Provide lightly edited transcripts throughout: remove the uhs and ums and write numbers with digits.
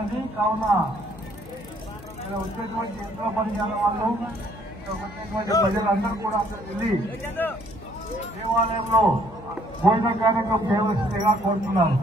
ఉన్నది. కావున ఇక్కడ వచ్చేటువంటి ఎంతో పనిచేయాల వాళ్ళు వచ్చేటువంటి ప్రజలందరూ కూడా అక్కడ వెళ్ళి దేవాలయంలో భోజన కార్యక్రమం చేయవలసిందిగా కోరుతున్నారు.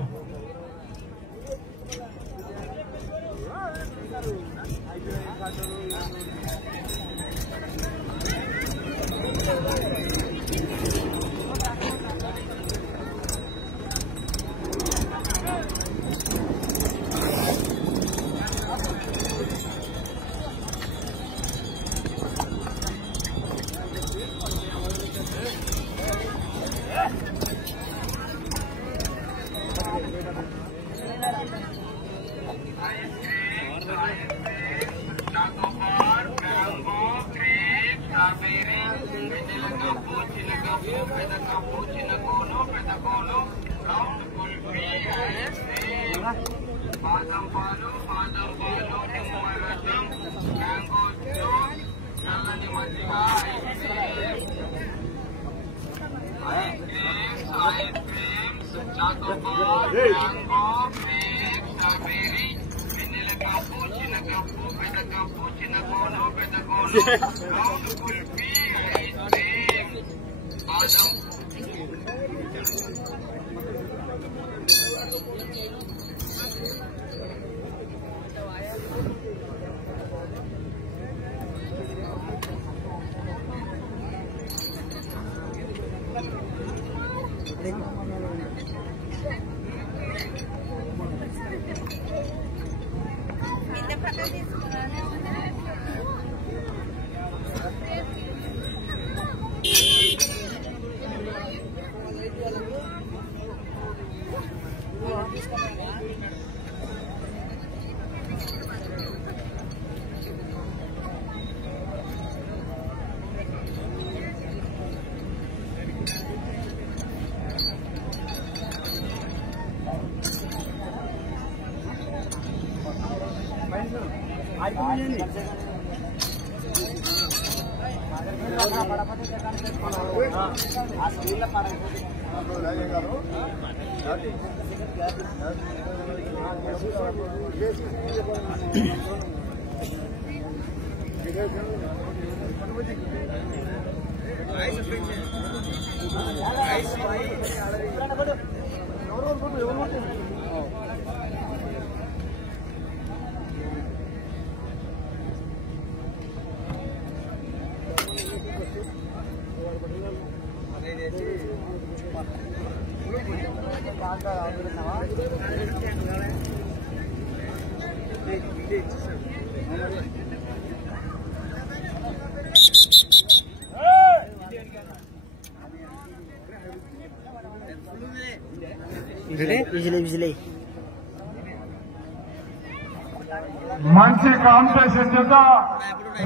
మంచి కాంపిటీషన్ చేత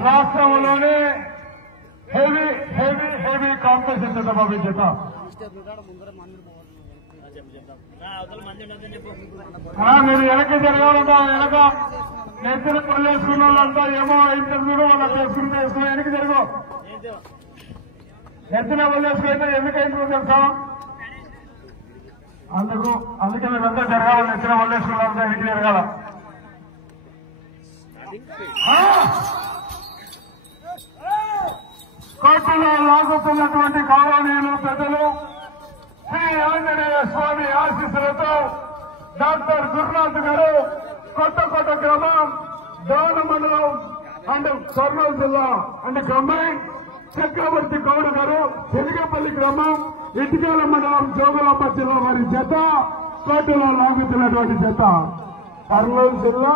రాష్ట్రంలోనే హెవీ హెవీ హెవీ కాంపిటీషన్ చేత భవిష్యత మీరు వెనక్కి జరగాలంటా వెనక నెత్తిన పళ్ళు వేసుకున్న వాళ్ళంతా ఏమో ఇంటర్వ్యూలో వాళ్ళకి వేసుకుని వెనక్కి జరగవు. నెత్తిన పళ్ళు వేసుకుంటే ఎందుకైందో తెలుసా? అందుకే మీరంతా జరగాలి. నెత్తిన పళ్ళు వేసుకున్న వాళ్ళంతా వెనక్కి జరగాల. కోర్టులో లాగుతున్నటువంటి గౌరవనీయులు పెద్దలు శ్రీ ఆంజనేయ స్వామి ఆశీస్సులతో డాక్టర్ గురునాథ్ గారు కొత్త గ్రామం దోన మండలం అండ్ కర్నూలు జిల్లా అండ్ కంబైన్ చక్రవర్తి గౌడ్ గారు చెలిగపల్లి గ్రామం ఇటుకేల మండలం జోగులాంబ జిల్లా వారి జత కోర్టులో లాగుతున్నటువంటి జత కర్నూలు జిల్లా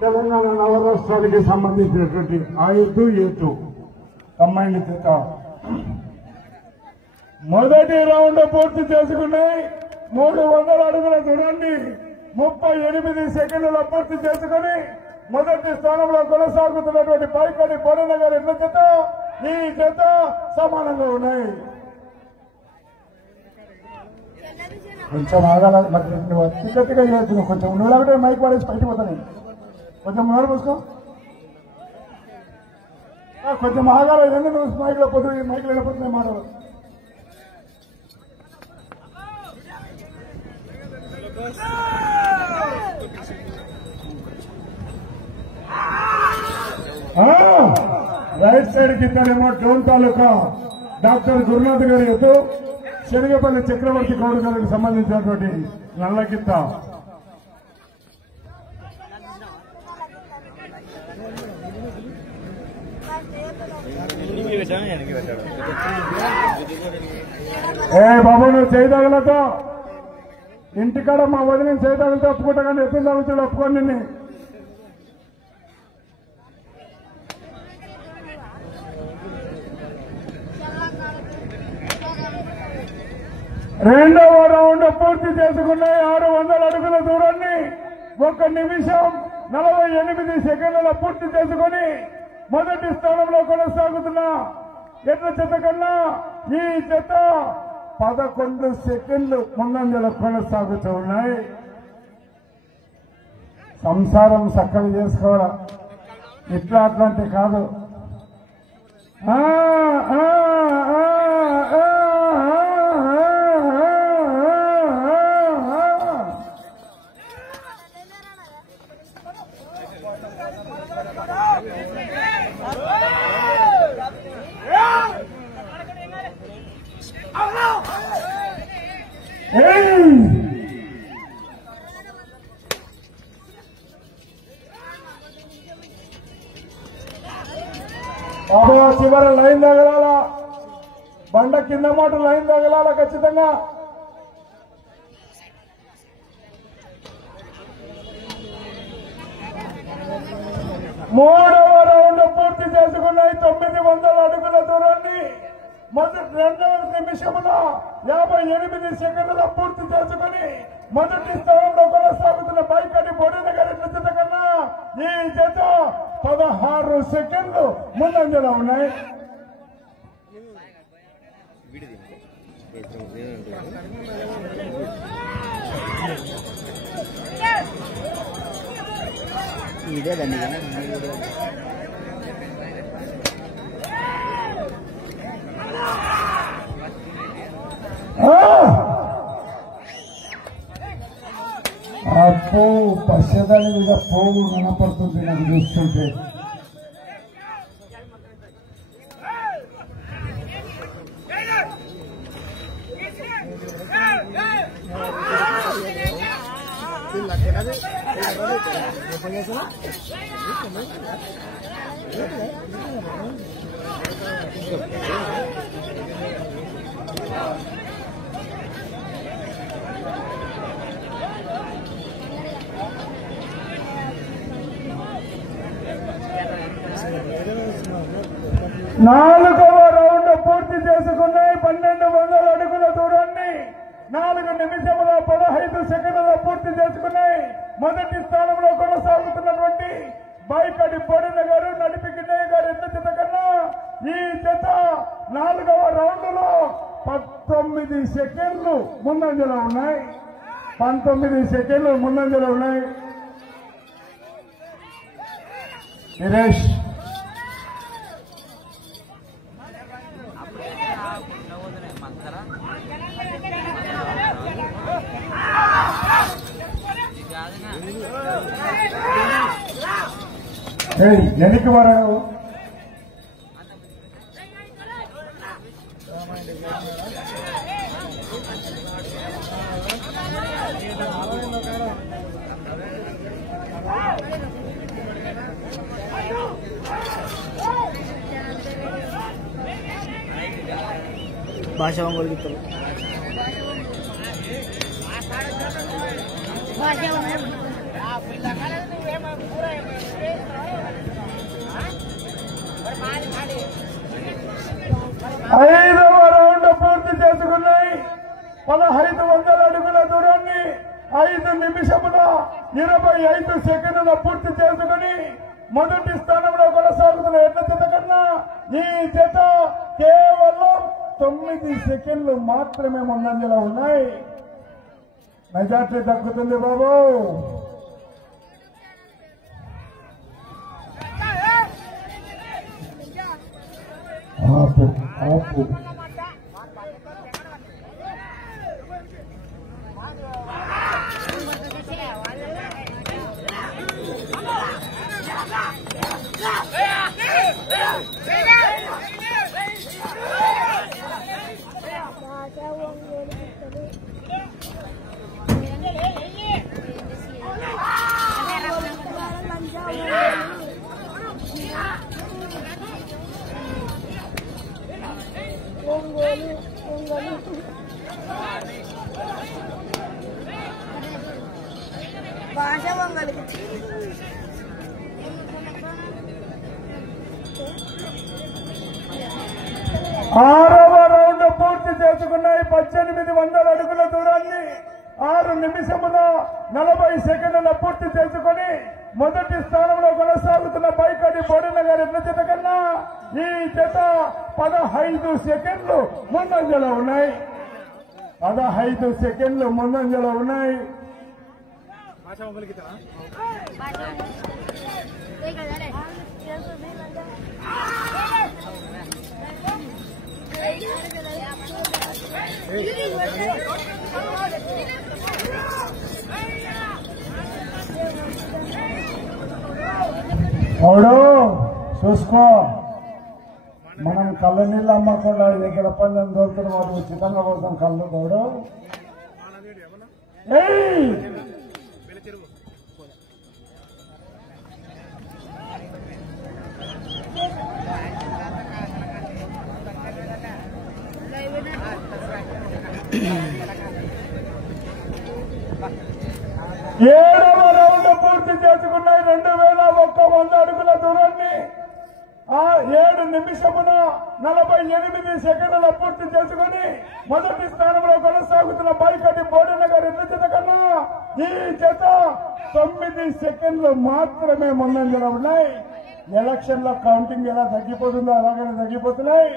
తెలంగాణ నవరాష్ట్రానికి సంబంధించినటువంటి A2 కంబైన్డ్ జత మొదటి రౌండ్ పూర్తి చేసుకున్నాయి. 300 అడుగుల దూరాన్ని 38 సెకండ్ల పూర్తి చేసుకుని మొదటి స్థానంలో కొనసాగుతున్నటువంటి పైకడి పొరనగర్ ఎన్న జత ఈ జత సమానంగా ఉన్నాయి. కొంచెం ఆగాల గట్టిగా చేయొచ్చు. కొంచెం నువ్వు మైక్ పడేసి బయట పోతాను. కొంచెం నోరు పూసుకో. కొంచెం ఆగాల నువ్వు మైక్ లో పోతుంది. మైక్ లేకపోతే మాట్లాడదు. రైట్ సైడ్ కిందనేమో డోన్ తాలూకా డాక్టర్ గురునాథ్ గారి ఎత్తు శనగపల్లి చక్రవర్తి గౌడ్ గారికి సంబంధించినటువంటి నల్ల గిత్త. ఏ బాబు నువ్వు చేయదగలతో ఇంటికాడ మా వదిలి చేయదగిలితే ఒప్పుకుంటా కానీ ఎత్తులు తగ్గుతాడు ఒప్పుకోండి నిన్ను. రెండవ రౌండ్ పూర్తి చేసుకున్నాయి. 600 అడుగుల దూరాన్ని 1 నిమిషం 48 సెకండ్ల పూర్తి చేసుకుని మొదటి స్థానంలో కొనసాగుతున్న ఎడ్ల జత కన్నా ఈ జత 11 సెకండ్లు ముందంజలో కొనసాగుతూ ఉన్నాయి. సంసారం చక్కగా చేసుకోవాలా, ఇట్లా అట్లాంటి కాదు. బాబా చివరి లైన్ తగలాల, బండ కింద మాట లైన్ తగలాల ఖచ్చితంగా. మూడవ రౌండ్ పూర్తి చేసుకున్నాయి. 900 అడుగుల దూరాన్ని మొదటి 2 నిమిషముల 58 సెకండ్ల పూర్తి చేసుకుని మొదటి స్థానంలో కొనసాగుతున్న బైకటి బొడిన గారి జత కన్నా ఈ జత 16 సెకండ్లు ముందంజలో ఉన్నాయి. ఇదేదండి అప్పు పశ్చదాని మీద పోగు కనపడుతుంది నాకు చూస్తుంటే. నాలుగవ రౌండ్ పూర్తి చేసుకున్నాయి. 1200 అడుగుల దూరాన్ని 4 నిమిషముల 15 సెకండ్ల పూర్తి చేసుకున్నాయి. మొదటి స్థానంలో కొనసాగుతున్నటువంటి బైకటి పొడిన గారు నడిపి కిన్నయ్య గారు ఎడ్ల జత కన్నా ఈ జత 4వ రౌండ్ లో 19 సెకండ్లు ముందంజలో ఉన్నాయి. 19 సెకండ్లు ముందంజలో ఉన్నాయి. నిరేష్ వెనక్కి వరావు. భాష ఒంగోలుగిత్తలు ఐదవ రౌండ్ పూర్తి చేసుకున్నాయి. 1500 అడుగుల దూరాన్ని 5 నిమిషముల 25 సెకండ్ల పూర్తి చేసుకుని మొదటి స్థానంలో కొనసాగుతున్న ఎడ్ల జత కన్నా ఈ జత కేవలం 9 సెకండ్లు మాత్రమే ముందంజలో ఉన్నాయి. మెజార్టీ దక్కుతుంది బాబు. ఆపు ఆపు Yeah! ఆరవ రౌండ్ పూర్తి చేసుకున్నాయి. 1800 అడుగుల దూరాన్ని 6 నిమిషముల 40 సెకండ్ల పూర్తి చేసుకుని మొదటి స్థానంలో కొనసాగుతున్న బైకాడి బోడన్న గారి ఎట్ల జత కన్నా ఈ జత 15 సెకండ్లు ముందంజలో ఉన్నాయి. 15 సెకండ్లు ముందంజలో ఉన్నాయి. అవుడు చూసుకో, మనం కళ్ళ నీళ్ళు అమ్మకుండా ఎక్కడ పందెం దొరుకుతున్న వాడు ఉచితంగా పోతాం కళ్ళు గౌడు. ఏడవ రౌండ్ పూర్తి చేసుకున్నాయి. 2100 అడుగుల దూరాన్ని 7 నిమిషముల 48 సెకండ్ల పూర్తి చేసుకుని మొదటి స్థానంలో కొనసాగుతున్న బైకటి బోడన్న గారి జత కన్నా ఈ జత 9 సెకండ్లు మాత్రమే ముందంజలో ఉన్నాయి. ఎలక్షన్ లో కౌంటింగ్ ఎలా తగ్గిపోతుందో అలాగనే తగ్గిపోతున్నాయి.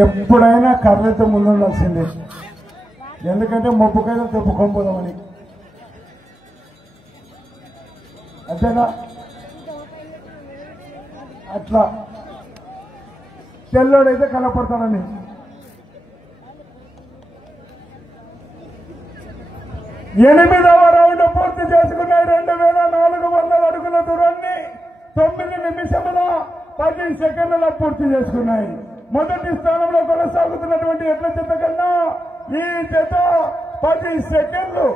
ఎప్పుడైనా కర్రతో ముందుండాల్సిందే, ఎందుకంటే మొప్పుకైనా తెప్పుకోపోదామని. అంతేనా? అట్లా తెల్లోడైతే కనపడతాడని. ఎనిమిదవ రౌండ్ పూర్తి చేసుకున్నాయి. 2400 అడుగుల దూరాన్ని 9 నిమిషముల 10 సెకండ్ల పూర్తి చేసుకున్నాయి. మొదటి స్థానంలో కొనసాగుతున్నటువంటి ఎడ్ల జత కన్నా ఈ జత 10 సెకండ్లు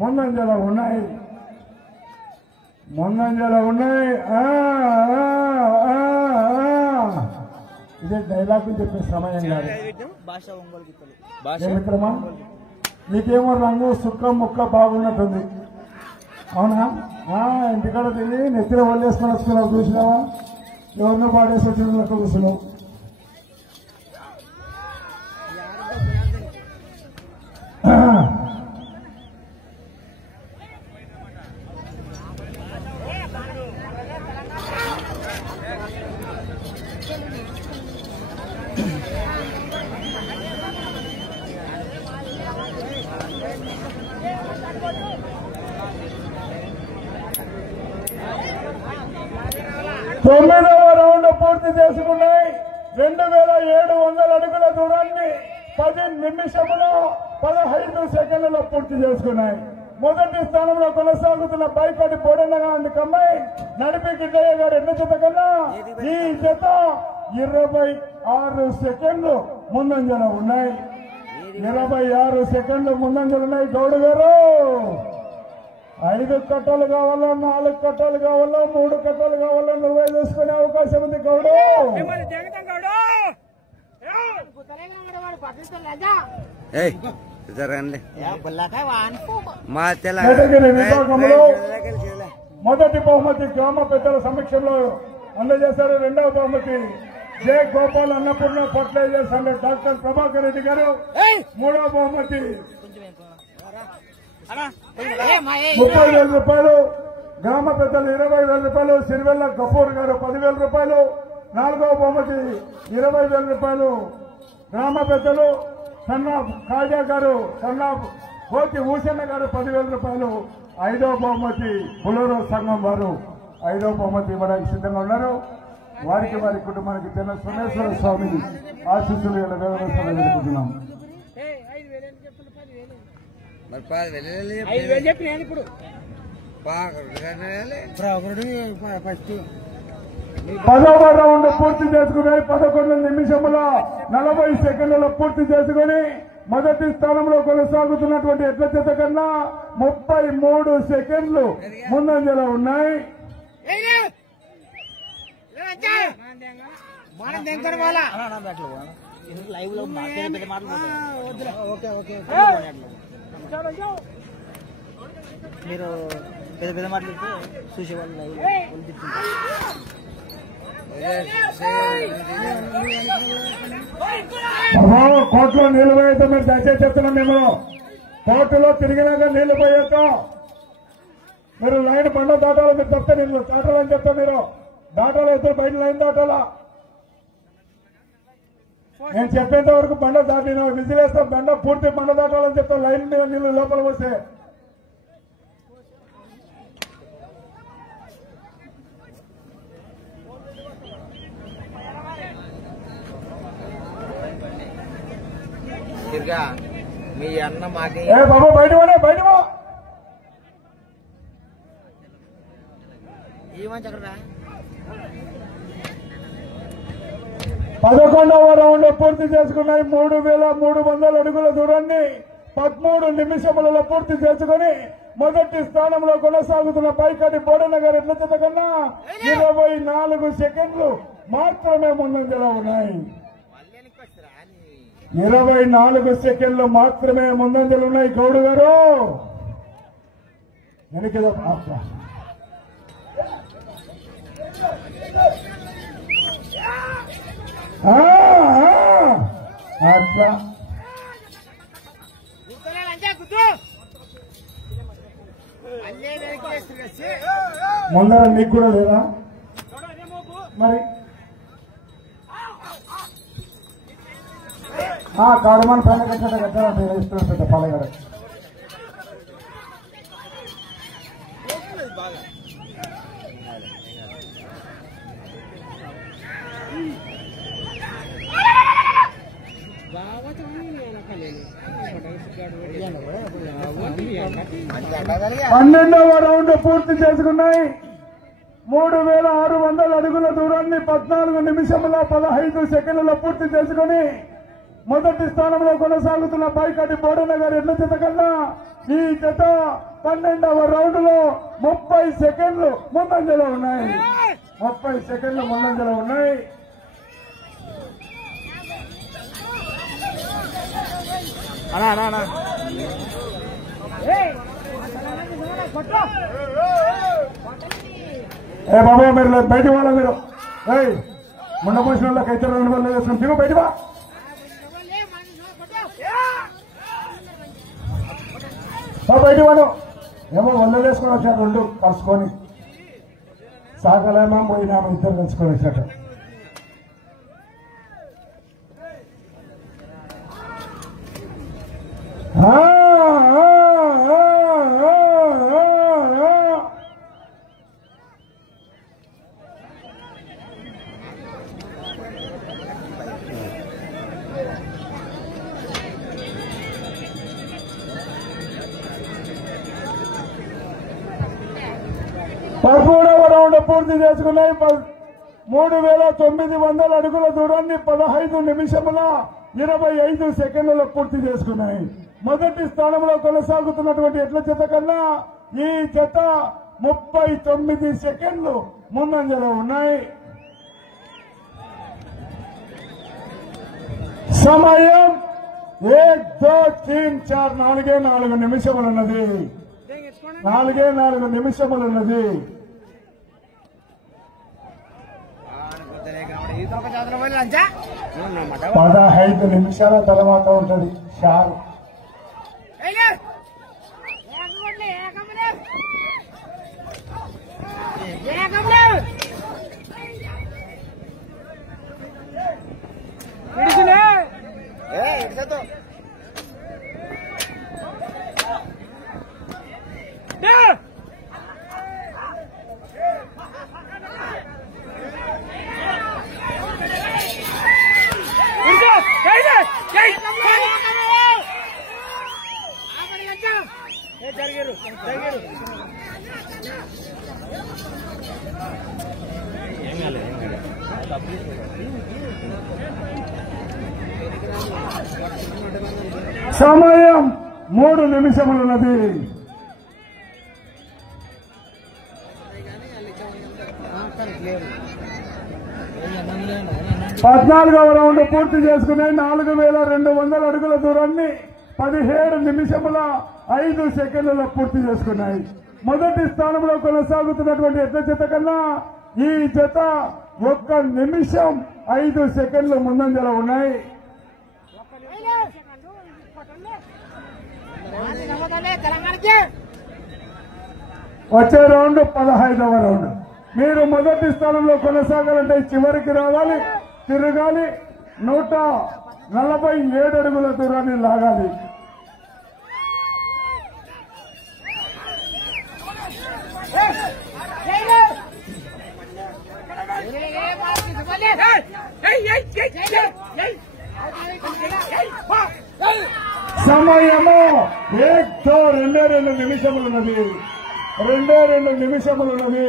ముందంజలో ఉన్నాయి. ఇదే డైలాగ్ చెప్పే సమయం కాదు మిత్రమా. నీకేమో రంగు సుక్క ముక్క బాగున్నట్టుంది, అవునా? ఇంటికాడ తిని నెత్తిన వల్లేసుకొని వస్తున్నావు, చూసినావా? ఎవరినో పాడేసి వచ్చిన కూర్చున్నావు. తొమ్మిదవ రౌండ్ పూర్తి చేసుకున్నాయి. 2700 అడుగుల దూరాన్ని 10 నిమిషముల 15 సెకండ్లలో పూర్తి చేసుకున్నాయి. మొదటి స్థానంలో కొనసాగుతున్న బైకటి బోడన్న గారి కమ్మాయి నడిపి గిడ్డయ్య గారు ఎన్ని జత కన్నా ఈ జత 26 సెకండ్లు ముందంజలో ఉన్నాయి. 26 సెకండ్లు ముందంజలు ఉన్నాయి. గౌడ్ గారు 5 కట్టలు కావాలా, 4 కట్టలు కావాలా, 3 కట్టలు కావాలా, నువ్వే చూసుకునే అవకాశం ఉంది గౌడు. మొదటి బహుమతి గ్రామ పెద్దల సమక్షంలో అందజేశారు. రెండవ బహుమతి J Gopal Annapurna fertilizers and doctor Prabhakar Reddy గారు. మూడవ బహుమతి 30,000 రూపాయలు, గ్రామ పెద్దలు 20,000 రూపాయలు, సిరివెల్ల గఫూర్ గారు 10,000 రూపాయలు. నాలుగవ బహుమతి 20,000 రూపాయలు గ్రామ పెద్దలు సన్నాఫ్ ఖాజా గారు, సన్నాఫ్ కోతి భూషణ గారు 10,000 రూపాయలు. ఐదవ బహుమతి బులూరు సంఘం వారు 5వ బహుమతి ఇవ్వడానికి సిద్ధంగా ఉన్నారు. వారికి వారి కుటుంబానికి చిన్న సోమేశ్వర స్వామిని ఆశీస్సులు వేడుకుంటున్నాం. పదవ రౌండ్ పూర్తి చేసుకుని 11 నిమిషముల 40 సెకండ్లలో పూర్తి చేసుకుని మొదటి స్థానంలో కొనసాగుతున్నటువంటి ఎడ్ల జత కన్నా 33 సెకండ్లు ముందంజలో ఉన్నాయి. మీరు పెద్ద పెద్ద మాట్లాడితే చూసేవాళ్ళు లైవ్ కోర్టులో నీళ్లు పోయేద్దాం. మీరు దయచేసి చెప్తున్నాం. మేము కోర్టులో తిరిగినాక నీళ్లు పోయేద్దాం. మీరు లైన్ బండ దాటాలో మీరు చెప్తే నీళ్ళు దాటాలని చెప్తా. మీరు దాటాలో ఇద్దరు బయట లైన్ దాటాలా. నేను చెప్పేంత వరకు బండ దాటిన విజిలేస్తాం. బండ పూర్తి బండ దాటాలని చెప్తాం. లైన్ మీద నీళ్లు లోపల వస్తే మీ అన్న మాకే బాబు బయట బయట ఏమంటే అక్కడ 11వ రౌండ్ పూర్తి చేసుకున్నాయి. 3300 అడుగుల దూరాన్ని 13 నిమిషములలో పూర్తి చేసుకుని మొదటి స్థానంలో కొనసాగుతున్న పైకటి బోడనగర్ ఎడ్ల జత కన్నా 24 సెకండ్లు మాత్రమే ముందంజలో ఉన్నాయి. 24 సెకండ్లు మాత్రమే ముందంజలు ఉన్నాయి. గౌడు గారు వెనకేదో అట్లా ముందర నీకు కూడా లేదా మరి? కాడమని పైన కట్టాడు కట్టాలంటే ఇష్టం పెద్ద పాలగాడు. పన్నెండవ రౌండ్ పూర్తి చేసుకున్నాయి. 3600 అడుగుల దూరాన్ని 14 నిమిషముల 15 సెకండ్లలో పూర్తి చేసుకుని మొదటి స్థానంలో కొనసాగుతున్న పైకటి బోడనగర్ ఎడ్ల జత కన్నా ఈ జత 12వ రౌండ్ లో 30 సెకండ్లు ముందంజలో ఉన్నాయి. 30 సెకండ్లు ముందంజలో ఉన్నాయి. ఏ బాబా మీరు బయట వాళ్ళ మీరు మొన్న పోసిన వాళ్ళకి అయితే 2 వందలు వేసుకుని దిగు బయట బయట వాడు ఏమో 100 వేసుకుని వచ్చారు. 2 కలుసుకొని సాగలేమా పోయినామా ఇద్దరు కలుసుకొని వచ్చాట. పదమూడవ రౌండ్ పూర్తి చేసుకున్నాయి. 3900 అడుగుల దూరాన్ని 15 నిమిషముల 25 సెకండ్లలో పూర్తి చేసుకున్నాయి. మొదటి స్థానంలో కొనసాగుతున్నటువంటి ఎడ్ల జత కన్నా ఈ జత 39 సెకండ్లు ముందంజలో ఉన్నాయి. సమయం 1 2 3 4 4 నిమిషములున్నది. 4 నిమిషములున్నది. 15 నిమిషాల తర్వాత ఉంటుంది షారు. సమయం 3 నిమిషములున్నది. 14వ రౌండ్ పూర్తి చేసుకునే 4200 అడుగుల దూరాన్ని 17 నిమిషముల 5 సెకండ్లలో పూర్తి చేసుకున్నాయి. మొదటి స్థానంలో కొనసాగుతున్నటువంటి ఎడ్ల జత కన్నా ఈ జత 1 నిమిషం 5 సెకండ్లు ముందంజలో ఉన్నాయి. వచ్చే రౌండ్ 15వ రౌండ్. మీరు మొదటి స్థానంలో కొనసాగాలంటే చివరికి రావాలి, తిరగాలి, 147 అడుగుల దూరాన్ని లాగాలి. సమయము 2 నిమిషములున్నది. 2 నిమిషములున్నది.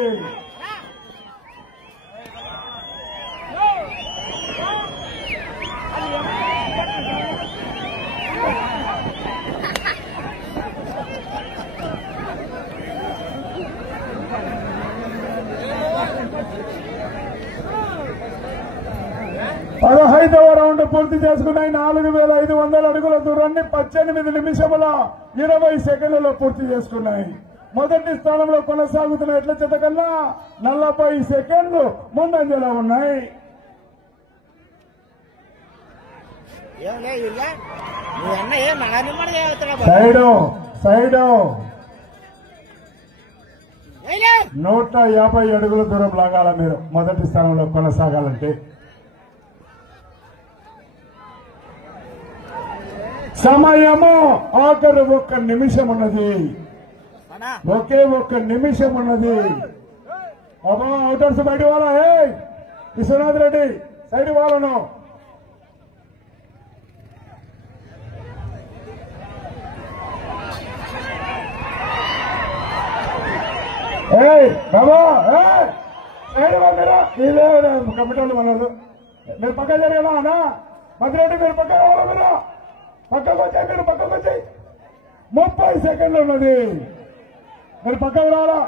పదహైదవ రౌండ్ పూర్తి చేసుకున్నాయి. 4500 అడుగుల దూరాన్ని 18 నిమిషముల 20 సెకండ్లలో పూర్తి చేసుకున్నాయి. మొదటి స్థానంలో కొనసాగుతున్న ఎడ్ల జత కన్నా 40 సెకండ్లు ముందంజలో ఉన్నాయి. సైడు 150 అడుగుల దూరం లాగాల మీరు మొదటి స్థానంలో కొనసాగాలంటే. సమయము ఆఖరు 1 నిమిషం ఉన్నది. ఒకే 1 నిమిషం ఉన్నది. అబ్బా అవుటర్స్ బయట వాళ్ళ విశ్వనాథ్ రెడ్డి సైడ్ వాళ్ళను బాబా సైడ్ వాళ్ళరా ఇదే కమిటీ వాళ్ళు మనలు. మీరు పక్క జరిగేనా అన్నా మధ్యలో మీరు పక్క రావాలా, మీరు పక్కకు వచ్చాయి, మీరు పక్కకు వచ్చాయి. 30 సెకండ్లు ఉన్నది. మీరు పక్కకు రావాలా.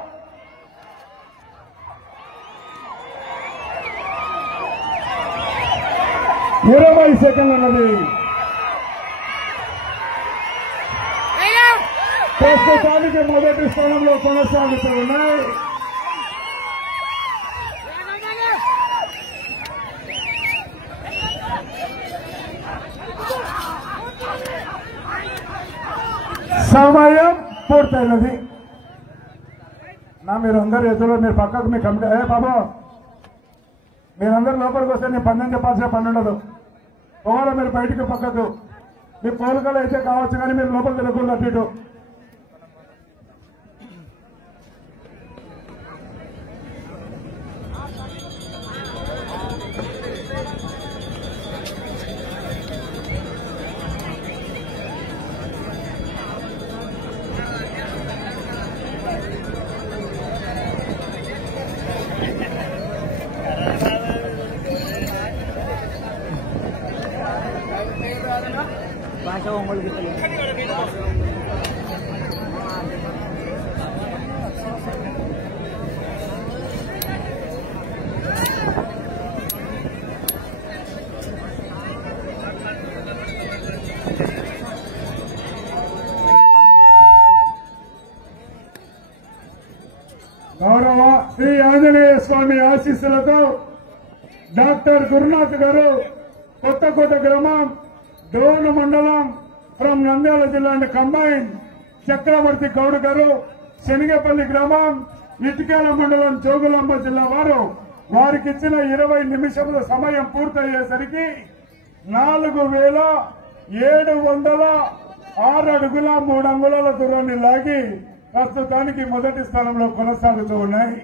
ఇరవై సెకండ్లు ఉన్నది. ప్రస్తుతానికి మొదటి స్థానంలో కొనసాగుతూ ఉన్నాయి. సమయం పూర్తయినది. మీరందరూ ఎదురు మీరు పక్కకు మీ కమిటీ బాబా మీరందరూ లోపలికి వస్తే నేను పందెం చెప్పాల్సిన పని ఉండదు. పోవాలా మీరు బయటికి పక్కకు. మీ పోలికలు అయితే కావచ్చు కానీ మీరు లోపల తిరగకుండా అటు ఇటు. గౌరవ శ్రీ ఆంజనేయ స్వామి ఆశీస్సులతో డాక్టర్ గురునాథ్ గారు కొత్తకోట గ్రామం డోన మండలం ఫ్రమ్ నంద్యాల జిల్లా అండ్ కంబైన్, చక్రవర్తి గౌడ్ గారు శనిగపల్లి గ్రామం ఇటుకేల మండలం జోగులాంబ జిల్లా వారు వారికి ఇచ్చిన 20 నిమిషముల సమయం పూర్తయ్యేసరికి 4706 అడుగుల 3 అంగుళాల దూరాన్ని లాగి ప్రస్తుతానికి మొదటి స్థానంలో కొనసాగుతూ ఉన్నాయి.